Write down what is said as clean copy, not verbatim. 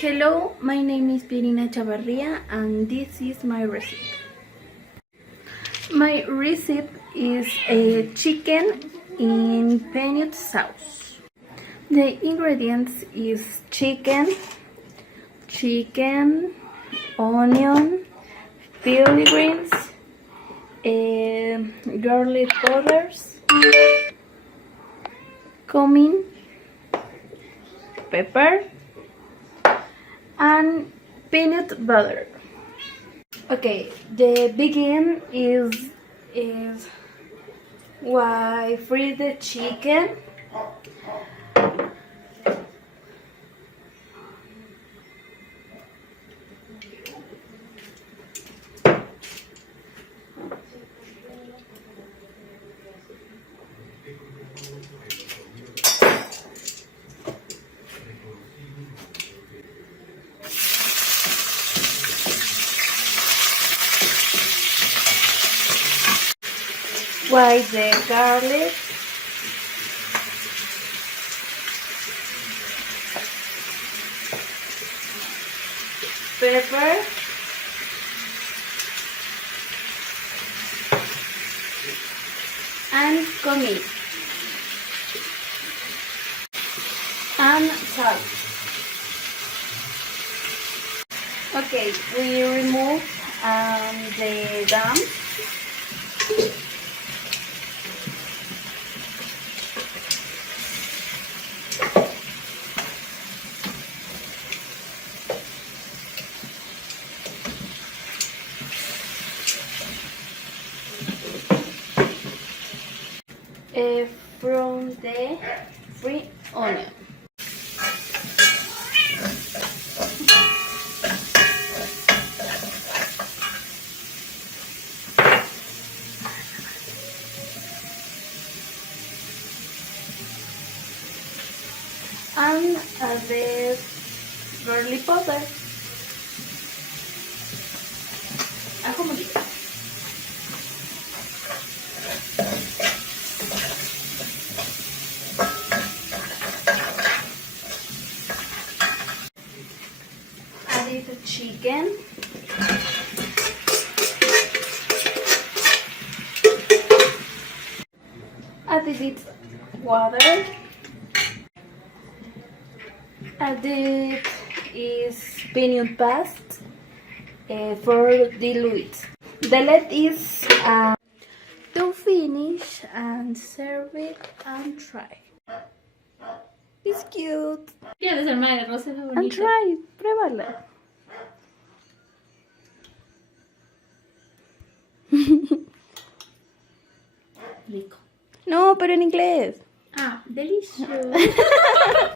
Hello, my name is Pirina Chavarria and this is my recipe. My recipe is a chicken in peanut sauce. The ingredients is chicken, onion, peely greens, garlic powders, cumin, pepper, and peanut butter. Okay, the begin is why fry the chicken. Why the garlic, pepper, and cumin, and salt. Okay, we remove the gum. From the free onion. And the garlic powder. Ajo molido. Add the chicken. Add it water. Add it is peanut paste for dilute. The lid is to finish and serve it and try. It's cute. ¿Quieres ser madre rosa? Es And bonito. try, pruébala. Rico. No, pero en inglés. Ah, delicioso.